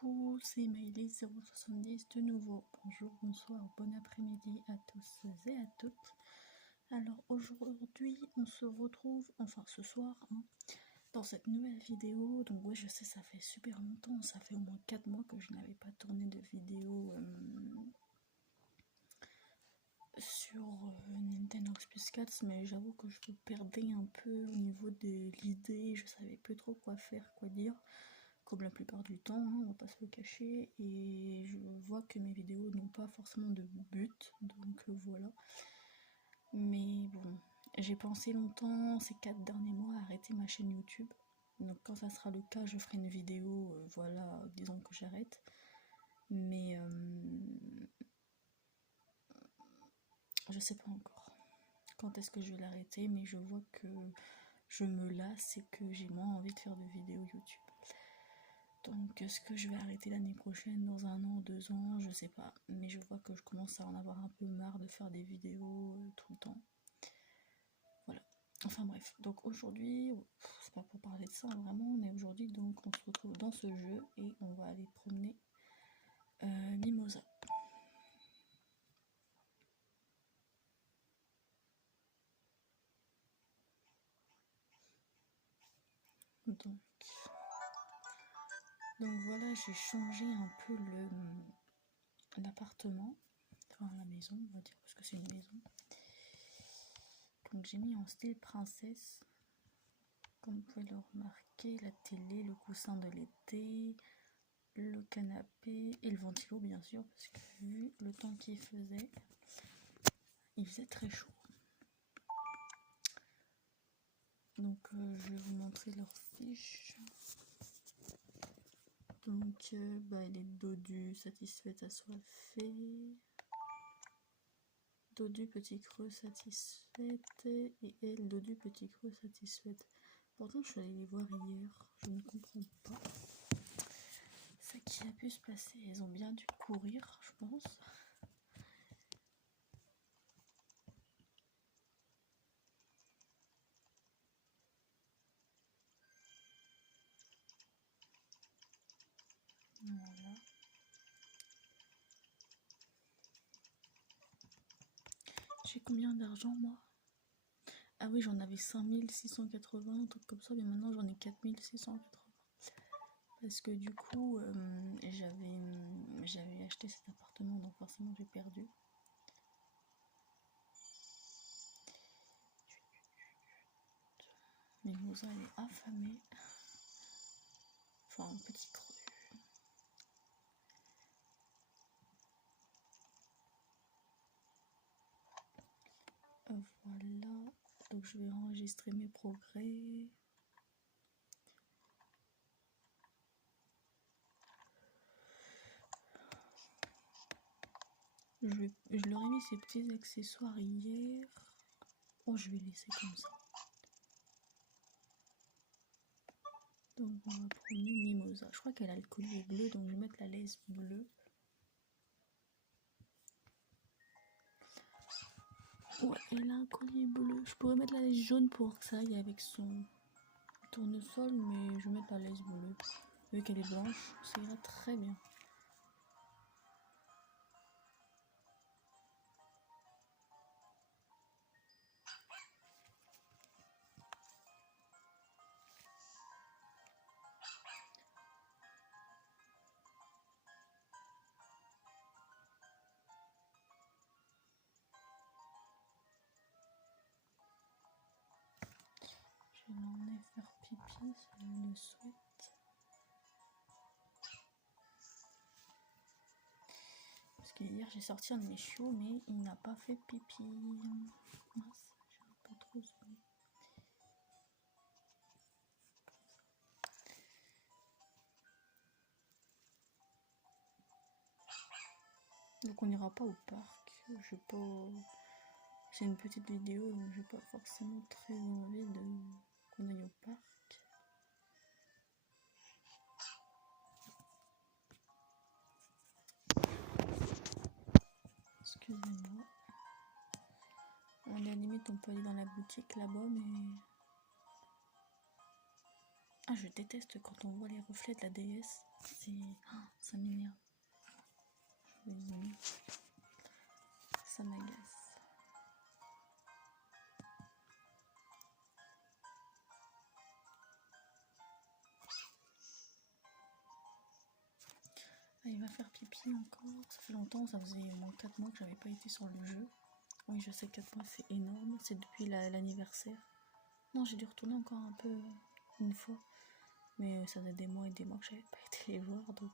Coucou, c'est Maëlys070 de nouveau. Bonjour, bonsoir, bon après-midi à tous et à toutes. Alors aujourd'hui, on se retrouve, enfin ce soir, dans cette nouvelle vidéo. Donc ouais, je sais, ça fait super longtemps, ça fait au moins 4 mois que je n'avais pas tourné de vidéo sur Nintendo Plus 4, mais j'avoue que je me perdais un peu au niveau de l'idée, je savais plus trop quoi faire, quoi dire. Comme la plupart du temps, on va pas se le cacher, et je vois que mes vidéos n'ont pas forcément de but, donc voilà. Mais bon, j'ai pensé longtemps, ces 4 derniers mois, à arrêter ma chaîne YouTube. Donc quand ça sera le cas, je ferai une vidéo, voilà, disons que j'arrête. Mais je sais pas encore quand est-ce que je vais l'arrêter, mais je vois que je me lasse et que j'ai moins envie de faire de vidéos YouTube. Donc est-ce que je vais arrêter l'année prochaine, dans 1 an, 2 ans, je sais pas. Mais je vois que je commence à en avoir un peu marre de faire des vidéos tout le temps. Voilà. Enfin bref, donc aujourd'hui, c'est pas pour parler de ça vraiment, mais aujourd'hui donc on se retrouve dans ce jeu et on va aller promener Mimosa. Donc voilà, j'ai changé un peu l'appartement, enfin la maison on va dire, parce que c'est une maison. Donc j'ai mis en style princesse, comme vous pouvez le remarquer, la télé, le coussin de l'été, le canapé et le ventilo bien sûr, parce que vu le temps qu'il faisait, il faisait très chaud. Donc je vais vous montrer leur fiche. Donc elle est dodue, satisfaite, assoiffée. Dodu, petit creux, satisfaite. Et elle, dodu, petit creux, satisfaite. Pourtant je suis allée les voir hier, je ne comprends pas ce qui a pu se passer. Elles ont bien dû courir, je pense. Voilà. J'ai combien d'argent moi? Ah oui, j'en avais 5680, un truc comme ça, mais maintenant j'en ai 4680. Parce que du coup, j'avais acheté cet appartement, donc forcément j'ai perdu. Mimosa, elle est affamée. Enfin, un petit creux. Voilà, donc je vais enregistrer mes progrès. Je leur ai mis ces petits accessoires hier. Oh, je vais laisser comme ça. Donc on va prendre Mimosa. Je crois qu'elle a le collier bleu, donc je vais mettre la laisse bleue. Ouais, elle a un collier bleu. Je pourrais mettre la laisse jaune pour que ça aille avec son tournesol, mais je vais mettre la laisse bleue. Vu qu'elle est blanche, ça ira très bien. Je vais l'emmener faire pipi si elle le souhaite. Parce que hier j'ai sorti un de mes chiots, mais il n'a pas fait pipi. Mince, j'ai un peu trop zoomé. Donc on n'ira pas au parc. Je pas... C'est une petite vidéo, donc j'ai pas forcément très envie qu'on aille au parc. Excusez-moi. À la limite, on peut aller dans la boutique là-bas, mais... Ah, je déteste quand on voit les reflets de la déesse. C'est... ça m'énerve. Je vais zoomer. Ça m'agace. Ah, il va faire pipi encore. Ça fait longtemps, ça faisait au moins 4 mois que j'avais pas été sur le jeu. Oui, je sais, 4 mois c'est énorme. C'est depuis l'anniversaire. Non, j'ai dû retourner encore un peu une fois. Mais ça faisait des mois et des mois que j'avais pas été les voir, donc.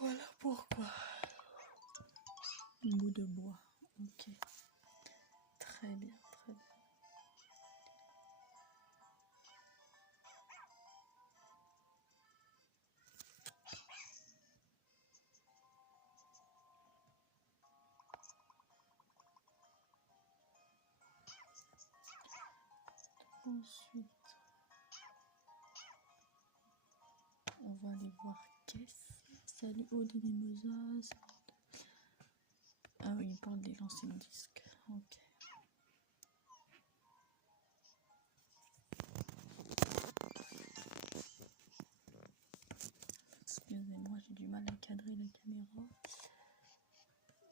Voilà pourquoi. Un bout de bois. Ok. Très bien, très bien. Ensuite, on va aller voir Caisse. Salut Aude et Mimosa. Ah oui, il parle des lancers de disques. Ok. Excusez-moi, j'ai du mal à cadrer la caméra.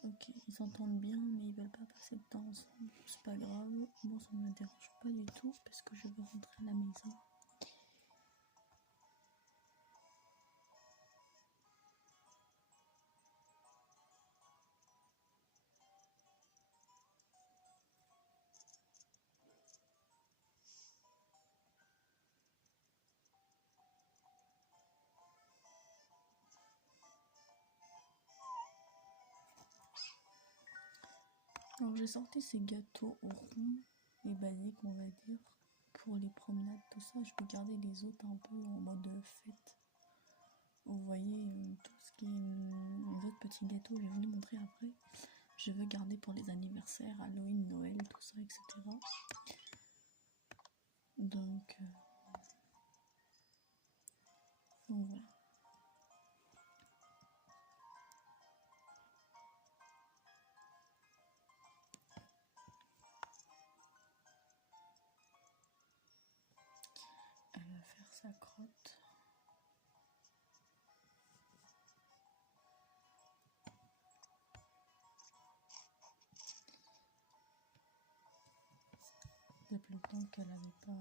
Ok, ils s'entendent bien, mais ils veulent pas passer de temps ensemble. C'est pas grave. Moi, ça ne me dérange pas du tout parce que je veux rentrer à la maison. Alors, j'ai sorti ces gâteaux au rond et basiques, on va dire, pour les promenades, tout ça. Je vais garder les autres un peu en mode fête. Vous voyez, tout ce qui est les autres petits gâteaux, je vais vous les montrer après. Je veux garder pour les anniversaires, Halloween, Noël, tout ça, etc. Donc voilà. Elle va faire sa crotte. Depuis le temps qu'elle n'avait pas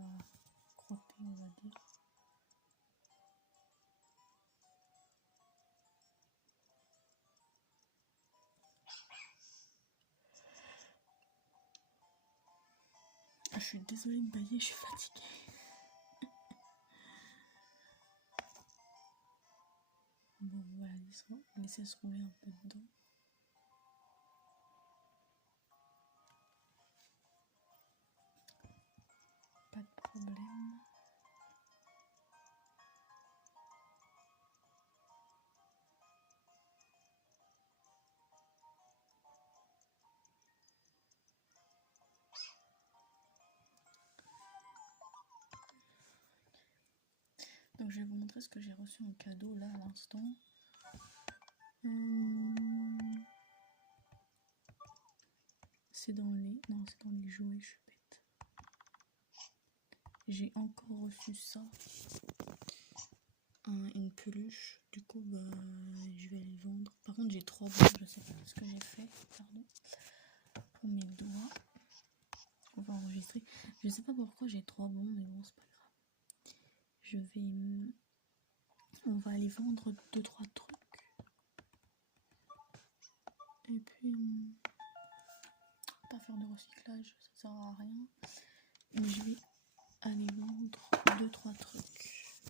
crotté, on va dire. Je suis désolée de bailler, je suis fatiguée. Bon, on va laisser se rouler un peu dedans. Pas de problème. Donc je vais vous montrer ce que j'ai reçu en cadeau là à l'instant. C'est dans les... Non, c'est dans les jouets, je suis bête. J'ai encore reçu ça. Une peluche. Du coup, bah, je vais les vendre. Par contre, j'ai 3 bons. Je sais pas ce que j'ai fait. Pardon. Pour mes doigts. On va enregistrer. Je sais pas pourquoi j'ai 3 bons, mais bon, c'est pas grave. Je vais... On va aller vendre 2-3 trucs. Et puis... Pas faire de recyclage, ça sert à rien. Mais je vais aller vendre 2-3 trucs.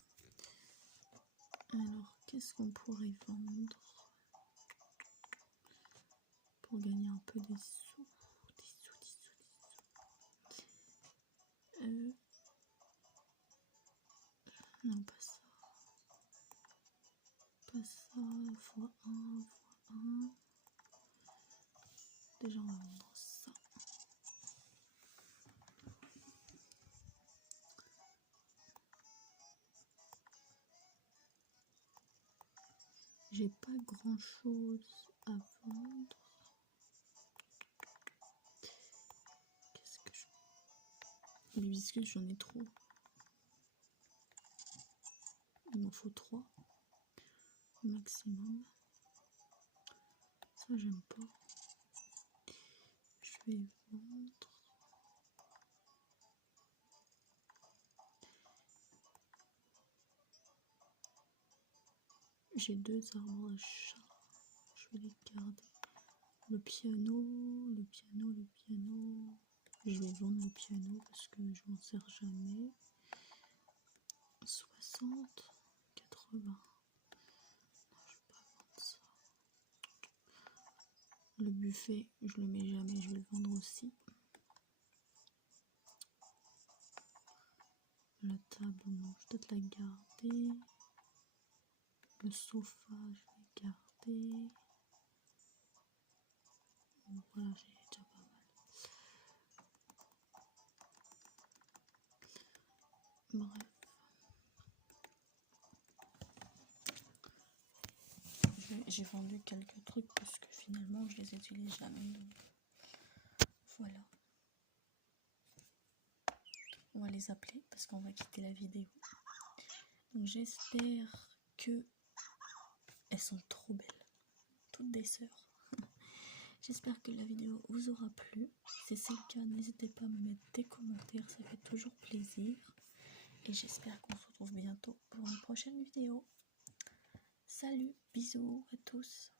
Alors, qu'est-ce qu'on pourrait vendre pour gagner un peu des sous? Non, pas ça. Pas ça. x1, x1. Déjà, on va vendre ça. J'ai pas grand chose à vendre. Qu'est-ce que je... Les biscuits, j'en ai trop. Il m'en faut 3 maximum. Ça j'aime pas. Je vais vendre. J'ai 2 arbres à chat. Je vais les garder. Le piano. Je vais vendre le piano parce que je m'en sers jamais. 60, 80. Non, je vais pas vendre ça. Le buffet, je le mets jamais, je vais le vendre aussi. La table, non, je vais peut-être la garder. Le sofa, je vais le garder. Bon, voilà, j'ai déjà pas mal. Bref. J'ai vendu quelques trucs parce que finalement je les utilise jamais. Donc voilà. On va les appeler parce qu'on va quitter la vidéo. Donc j'espère que elles sont trop belles. Toutes des sœurs. J'espère que la vidéo vous aura plu. Si c'est le cas, n'hésitez pas à me mettre des commentaires, ça fait toujours plaisir. Et j'espère qu'on se retrouve bientôt pour une prochaine vidéo. Salut, bisous à tous.